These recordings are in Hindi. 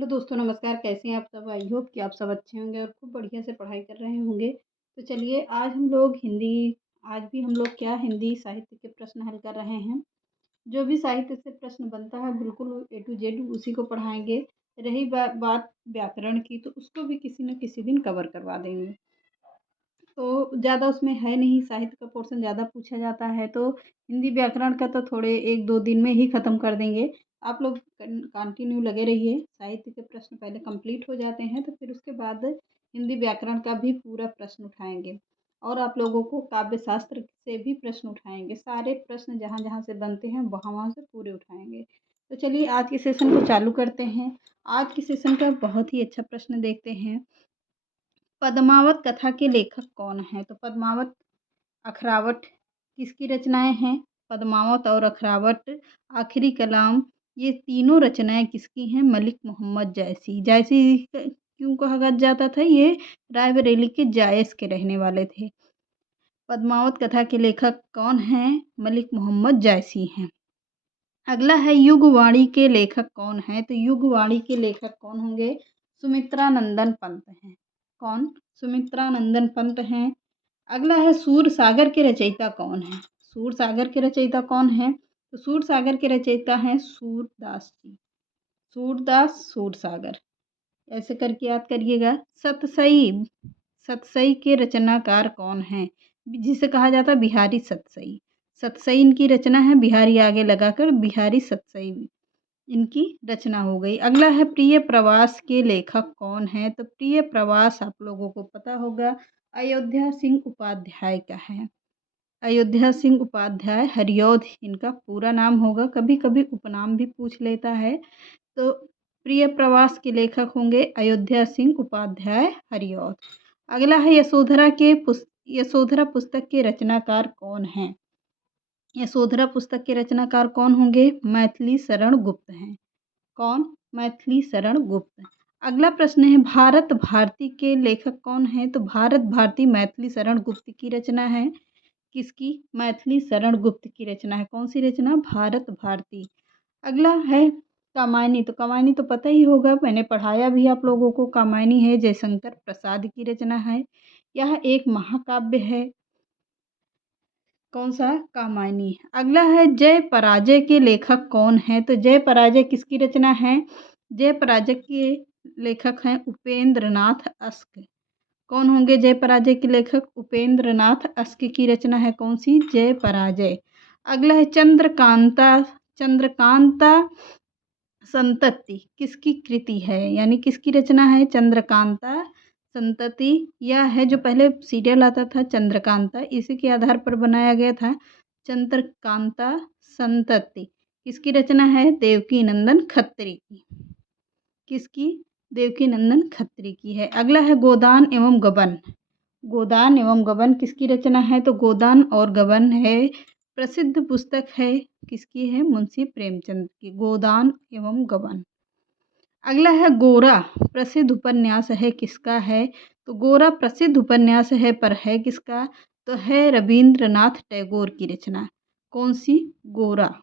हेलो दोस्तों, नमस्कार। कैसे हैं आप सब? आई होप कि आप सब अच्छे होंगे और खूब बढ़िया से पढ़ाई कर रहे होंगे। तो चलिए, आज भी हम लोग क्या हिंदी साहित्य के प्रश्न हल कर रहे हैं। जो भी साहित्य से प्रश्न बनता है बिल्कुल ए टू जेड उसी को पढ़ाएंगे। रही बात व्याकरण की, तो उसको भी किसी न किसी दिन कवर करवा देंगे। तो ज़्यादा उसमें है नहीं, साहित्य का पोर्शन ज़्यादा पूछा जाता है, तो हिंदी व्याकरण का तो थोड़े 1-2 दिन में ही ख़त्म कर देंगे। आप लोग कंटिन्यू लगे रहिए। साहित्य के प्रश्न पहले कंप्लीट हो जाते हैं, तो फिर उसके बाद हिंदी व्याकरण का भी पूरा प्रश्न उठाएँगे और आप लोगों को काव्य शास्त्र से भी प्रश्न उठाएँगे। सारे प्रश्न जहाँ-जहाँ से बनते हैं, वहाँ-वहाँ से पूरे उठाएँगे। तो चलिए, आज के सेशन को चालू करते हैं। आज के सेशन का बहुत ही अच्छा प्रश्न देखते हैं। पद्मावत कथा के लेखक कौन हैं? तो पद्मावत, अखरावट किसकी रचनाएँ हैं? पद्मावत और अखरावट, आखिरी कलाम, ये तीनों रचनाएँ किसकी हैं? मलिक मोहम्मद जायसी। जायसी क्यों कहा जाता था? ये रायबरेली के जायस के रहने वाले थे। पद्मावत कथा के लेखक कौन हैं? मलिक मोहम्मद जायसी हैं। अगला है युगवाणी के लेखक कौन हैं? तो युगवाणी के लेखक कौन होंगे? सुमित्रानंदन पंत हैं। कौन? सुमित्रानंदन पंत हैं। अगला है सूरसागर के रचयिता कौन हैं? सूरसागर के रचयिता कौन हैं? तो सूरसागर के रचयिता हैं सूरदास जी। सूरदास, सूरसागर, ऐसे करके याद करिएगा। सतसई, सतसई के रचनाकार कौन हैं? जिसे कहा जाता है बिहारी सतसई। सतसई इनकी रचना है, बिहारी आगे लगाकर बिहारी सतसई इनकी रचना हो गई। अगला है प्रिय प्रवास के लेखक कौन हैं? तो प्रिय प्रवास आप लोगों को पता होगा, अयोध्या सिंह उपाध्याय का है। अयोध्या सिंह उपाध्याय, हरिऔध इनका पूरा नाम होगा, कभी कभी उपनाम भी पूछ लेता है। तो प्रिय प्रवास के लेखक होंगे अयोध्या सिंह उपाध्याय, हरिऔध। अगला है यशोधरा पुस्तक के रचनाकार कौन हैं? यशोधरा पुस्तक के रचनाकार कौन होंगे? मैथिली शरण गुप्त हैं। कौन? मैथिली शरण गुप्त। अगला प्रश्न है भारत भारती के लेखक कौन हैं? तो भारत भारती मैथिली शरण गुप्त की रचना है। किसकी? मैथिली शरण गुप्त की रचना है। कौन सी रचना? भारत भारती। अगला है कामायनी। तो कामायनी तो पता ही होगा, मैंने पढ़ाया भी आप लोगों को। कामायनी है जयशंकर प्रसाद की रचना है। यह एक महाकाव्य है। कौन सा? कामायनी। अगला है जय पराजय के लेखक कौन है? तो जय पराजय किसकी रचना है? जय पराजय के लेखक हैं उपेंद्रनाथ अस्क। कौन होंगे जय पराजय के लेखक? उपेंद्रनाथ अस्क की रचना है कौन सी? जय पराजय। अगला है चंद्रकांता। चंद्रकांता संतति किसकी कृति है, यानी किसकी रचना है? चंद्रकांता संतति। यह है जो पहले सीरियल आता था चंद्रकांता, इसी के आधार पर बनाया गया था चंद्रकांता संतति। किसकी रचना है? देवकी नंदन खत्री की। किसकी? देवकी नंदन खत्री की है। अगला है गोदान एवं गबन। गोदान एवं गबन किसकी रचना है? तो गोदान और गबन है प्रसिद्ध पुस्तक है, किसकी है? मुंशी प्रेमचंद की, गोदान एवं गबन। अगला है गोरा। प्रसिद्ध उपन्यास है, किसका है? तो गोरा प्रसिद्ध उपन्यास है, पर है किसका? तो है रविंद्रनाथ टैगोर की रचना। कौन सी? गोरा।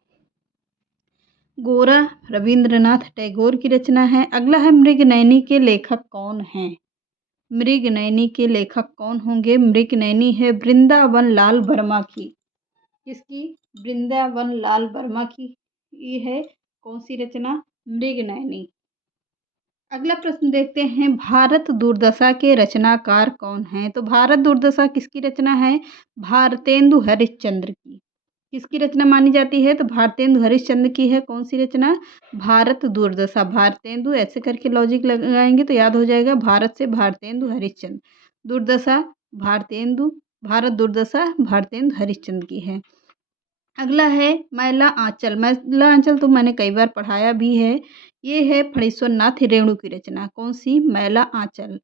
गोरा रविंद्रनाथ टैगोर की रचना है। अगला है मृगनयनी के लेखक कौन हैं? मृगनयनी के लेखक कौन होंगे? मृगनयनी है वृंदावन लाल वर्मा की। किसकी? वृंदावन लाल वर्मा की। ये है कौन सी रचना? मृगनयनी। अगला प्रश्न देखते हैं भारत दुर्दशा के रचनाकार कौन हैं? तो भारत दुर्दशा किसकी रचना है? भारतेंदु हरिश्चंद्र की। किसकी रचना मानी जाती है? तो भारतेंदु हरिश्चंद्र की है। कौन सी रचना? भारत दुर्दशा। भारतेंदु ऐसे करके लॉजिक लगाएंगे तो याद हो जाएगा, भारत से भारतेंदु हरिश्चंद्र, दुर्दशा भारतेंदु, भारत दुर्दशा भारतेंदु हरिश्चंद्र की है। अगला है मैला आंचल। मैला आंचल तो मैंने कई बार पढ़ाया भी है। ये है फणीश्वर नाथ रेणु की रचना। कौन सी? मैला आंचल।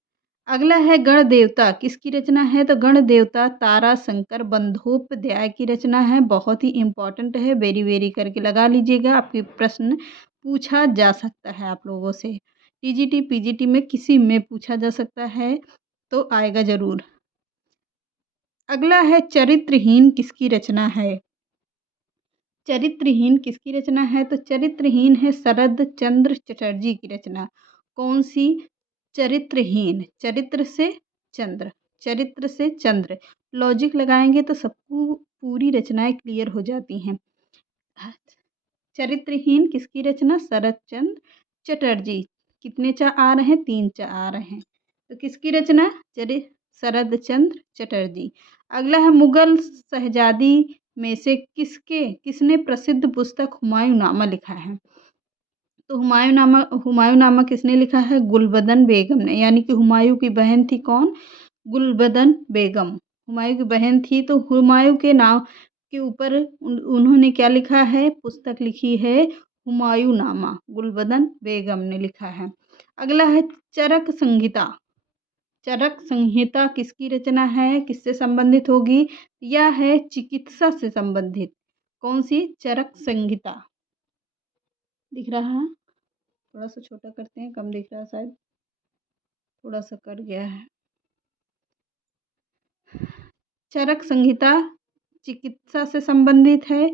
अगला है गण देवता। किसकी रचना है? तो गण देवता तारा शंकर बंदोपाध्याय की रचना है। बहुत ही इम्पोर्टेंट है, वेरी वेरी करके लगा लीजिएगा, आपके प्रश्न पूछा जा सकता है आप लोगों से। टीजीटी पीजीटी में किसी में पूछा जा सकता है, तो आएगा ज़रूर। अगला है चरित्रहीन किसकी रचना है? चरित्रहीन किसकी रचना है? तो चरित्रहीन है शरद चंद्र चटर्जी की रचना। कौन सी? चरित्रहीन, चरित्र से चंद्र, चरित्र से चंद्र। लॉजिक लगाएंगे तो सबको पूरी रचनाएं क्लियर हो जाती हैं। चरित्रहीन किसकी रचना? शरत चंद्र चटर्जी। कितने चा आ रहे हैं? 3 चा आ रहे हैं। तो किसकी रचना? शरद चंद्र चटर्जी। अगला है मुगल शहजादी में से किसने प्रसिद्ध पुस्तक हुमायूंनामा लिखा है? तो हुमायूंनामा किसने लिखा है? गुलबदन बेगम ने, यानी कि हुमायूं की बहन थी कौन? गुलबदन बेगम। हुमायूं की बहन थी, तो हुमायूं के नाम के ऊपर उन्होंने क्या लिखा है? पुस्तक लिखी है हुमायूंनामा, गुलबदन बेगम ने लिखा है। अगला है चरक संहिता। चरक संहिता किसकी रचना है? किससे संबंधित होगी? यह है चिकित्सा से संबंधित। कौन सी? चरक संहिता। दिख रहा है? थोड़ा सा छोटा करते हैं, कम दिख रहा है शायद, थोड़ा सा कट गया है। चरक संहिता चिकित्सा से संबंधित है,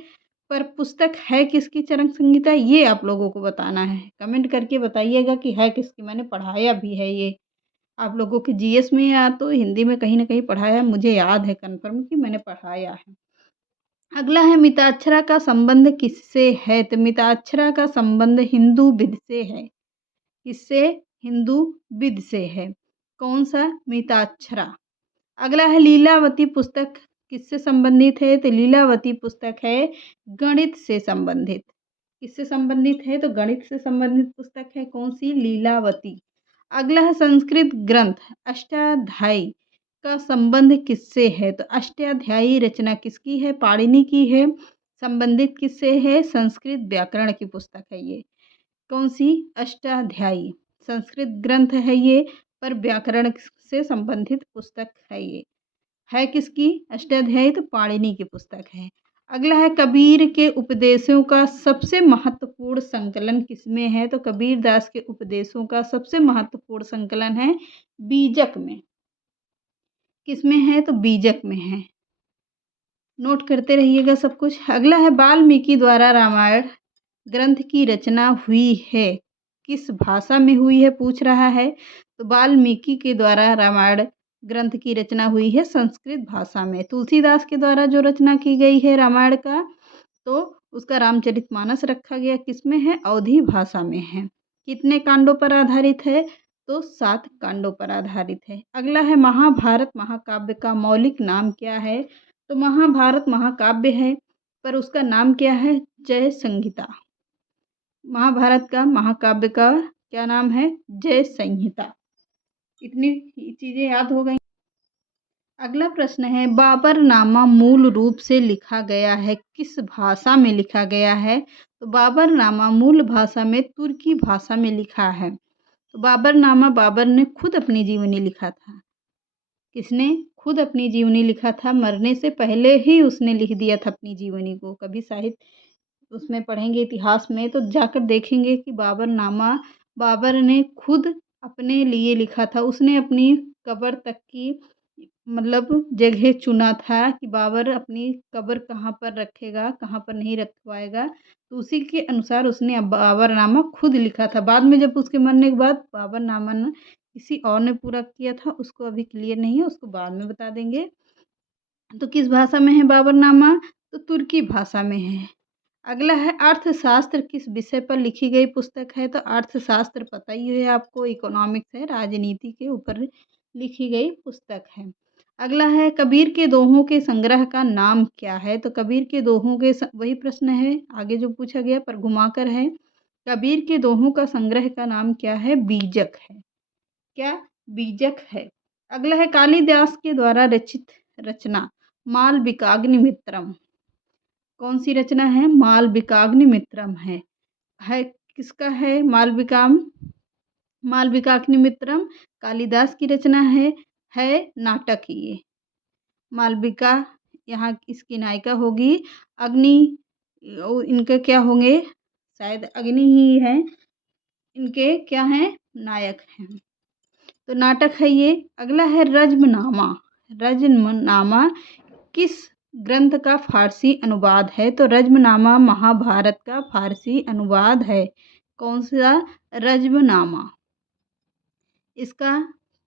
पर पुस्तक है किसकी चरक संहिता? ये आप लोगों को बताना है। कमेंट करके बताइएगा कि है किसकी। मैंने पढ़ाया भी है ये, आप लोगों के जीएस में या तो हिंदी में कहीं ना कहीं पढ़ाया, मुझे याद है कन्फर्म कि मैंने पढ़ाया है। अगला है मिताक्षरा का संबंध किससे है? तो मिताक्षरा का संबंध हिंदू विद से है। किससे? हिंदू विद से है। कौन सा? मिताक्षरा। अगला है लीलावती पुस्तक किससे संबंधित है? तो लीलावती पुस्तक है गणित से संबंधित। किससे संबंधित है? तो गणित से संबंधित पुस्तक है। कौन सी? लीलावती। अगला है संस्कृत ग्रंथ अष्टाध्यायी का संबंध किससे है? तो अष्टाध्यायी रचना किसकी है? पाणिनि की है। संबंधित किससे है? संस्कृत व्याकरण की पुस्तक है ये। कौन सी? अष्टाध्यायी। संस्कृत ग्रंथ है ये, पर व्याकरण से संबंधित पुस्तक है ये। है किसकी? अष्टाध्यायी, तो पाणिनि की पुस्तक है। अगला है कबीर के उपदेशों का सबसे महत्वपूर्ण संकलन किसमें है? तो कबीर दास के उपदेशों का सबसे महत्वपूर्ण संकलन है बीजक में। किसमें है? तो बीजक में है। नोट करते रहिएगा सब कुछ। अगला है वाल्मीकि द्वारा रामायण ग्रंथ की रचना हुई है, किस भाषा में हुई है पूछ रहा है। तो वाल्मीकि के द्वारा रामायण ग्रंथ की रचना हुई है संस्कृत भाषा में। तुलसीदास के द्वारा जो रचना की गई है रामायण का, तो उसका रामचरितमानस रखा गया किसमें है? अवधी भाषा में है। कितने कांडों पर आधारित है? तो 7 कांडों पर आधारित है। अगला है महाभारत महाकाव्य का मौलिक नाम क्या है? तो महाभारत महाकाव्य है, पर उसका नाम क्या है? जय संहिता। महाभारत का महाकाव्य का क्या नाम है? जय संहिता। इतनी चीजें याद हो गई। अगला प्रश्न है बाबरनामा मूल रूप से लिखा गया है किस भाषा में लिखा गया है? तो बाबरनामा मूल भाषा में तुर्की भाषा में लिखा है। तो बाबरनामा बाबर ने खुद अपनी जीवनी लिखा था। किसने? खुद अपनी जीवनी लिखा था। मरने से पहले ही उसने लिख दिया था अपनी जीवनी को। कभी साहित्य उसमें पढ़ेंगे इतिहास में तो जाकर देखेंगे कि बाबरनामा बाबर ने खुद अपने लिए लिखा था। उसने अपनी कब्र तक की मतलब जगह चुना था कि बाबर अपनी कब्र कहाँ पर रखेगा, कहाँ पर नहीं रखवाएगा। तो उसी के अनुसार उसने बाबरनामा खुद लिखा था। बाद में जब उसके मरने के बाद बाबरनामा ने किसी और ने पूरा किया था, उसको अभी क्लियर नहीं है, उसको बाद में बता देंगे। तो किस भाषा में है बाबरनामा? तो तुर्की भाषा में है। अगला है अर्थशास्त्र किस विषय पर लिखी गई पुस्तक है? तो अर्थशास्त्र पता ही है आपको, इकोनॉमिक्स है, राजनीति के ऊपर लिखी गई पुस्तक है। अगला है कबीर के दोहों के संग्रह का नाम क्या है? तो कबीर के दोहों के वही प्रश्न है आगे जो पूछा गया पर घुमाकर है। कबीर के दोहों का संग्रह का नाम क्या है? बीजक है। क्या? बीजक है। अगला है कालिदास के द्वारा रचित रचना मालविकाग्निमित्रम। कौन सी रचना है? मालविकाग्निमित्रम है किसका है? मालविकाग्निमित्रम कालिदास की रचना है नाटक ये। मालविका यहाँ इसकी नायिका होगी। अग्नि इनके क्या होंगे? शायद अग्नि ही है इनके क्या हैं? नायक हैं। तो नाटक है ये। अगला है रज्मनामा। रज्मनामा किस ग्रंथ का फारसी अनुवाद है? तो रज्मनामा महाभारत का फारसी अनुवाद है। कौन सा? रज्मनामा। इसका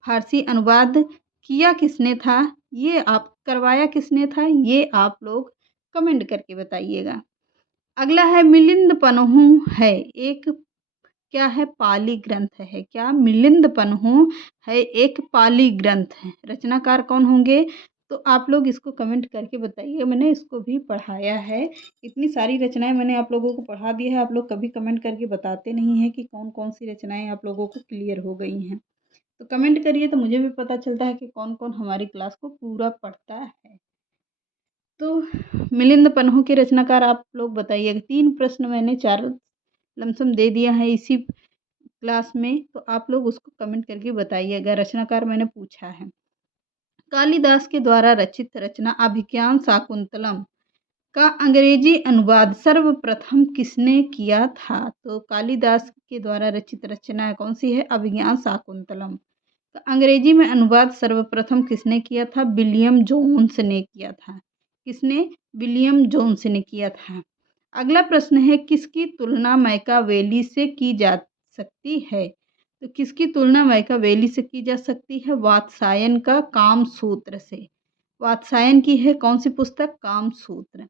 फ़ारसी अनुवाद किया किसने था, ये आप करवाया किसने था, ये आप लोग कमेंट करके बताइएगा। अगला है मिलिंद पन्हू है एक क्या है पाली ग्रंथ है। क्या मिलिंद पन्हू है एक पाली ग्रंथ है। रचनाकार कौन होंगे? तो आप लोग इसको कमेंट करके बताइए। मैंने इसको भी पढ़ाया है। इतनी सारी रचनाएं मैंने आप लोगों को पढ़ा दी है। आप लोग कभी कमेंट करके बताते नहीं हैं कि कौन कौन सी रचनाएं आप लोगों को क्लियर हो गई हैं। तो कमेंट करिए तो मुझे भी पता चलता है कि कौन कौन हमारी क्लास को पूरा पढ़ता है। तो मिलिंद पन्हू के रचनाकार आप लोग बताइएगा। 3 प्रश्न मैंने 4 लमसम दे दिया है इसी क्लास में, तो आप लोग उसको कमेंट करके बताइएगा। रचनाकार मैंने पूछा है। कालिदास के द्वारा रचित रचना अभिज्ञान शाकुंतलम का अंग्रेजी अनुवाद सर्वप्रथम किसने किया था? तो कालिदास के द्वारा रचित रचना कौन सी है? अभिज्ञान शाकुंतलम। तो अंग्रेजी में अनुवाद सर्वप्रथम किसने किया था? विलियम जोन्स ने किया था। किसने? विलियम जोन्स ने किया था। अगला प्रश्न है किसकी तुलना मैकावेली से की जा सकती है? तो किसकी तुलना मैकावेली से की जा सकती है? वात्सायन का कामसूत्र से। वात्सायन की है कौन सी पुस्तक? कामसूत्र।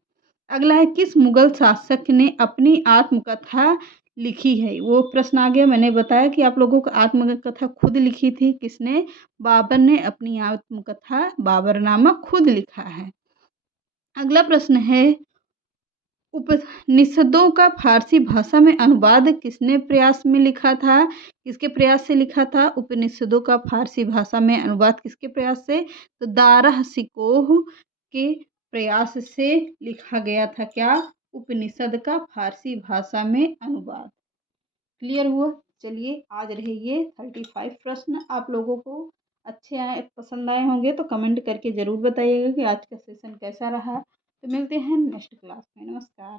अगला है किस मुगल शासक ने अपनी आत्मकथा लिखी है? वो प्रश्न आ गया। मैंने बताया कि आप लोगों को आत्मकथा खुद लिखी थी। किसने? बाबर ने अपनी आत्मकथा बाबरनामा खुद लिखा है। अगला प्रश्न है उपनिषदों का फारसी भाषा में अनुवाद किसने प्रयास में लिखा था? किसके प्रयास से लिखा था? उपनिषदों का फारसी भाषा में अनुवाद किसके प्रयास से? तो दारा शिकोह के प्रयास से लिखा गया था। क्या? उपनिषद का फारसी भाषा में अनुवाद। क्लियर हुआ? चलिए आज रहे ये 35 प्रश्न। आप लोगों को अच्छे आए पसंद आए होंगे तो कमेंट करके ज़रूर बताइएगा कि आज का सेशन कैसा रहा। तो मिलते हैं नेक्स्ट क्लास में। नमस्कार।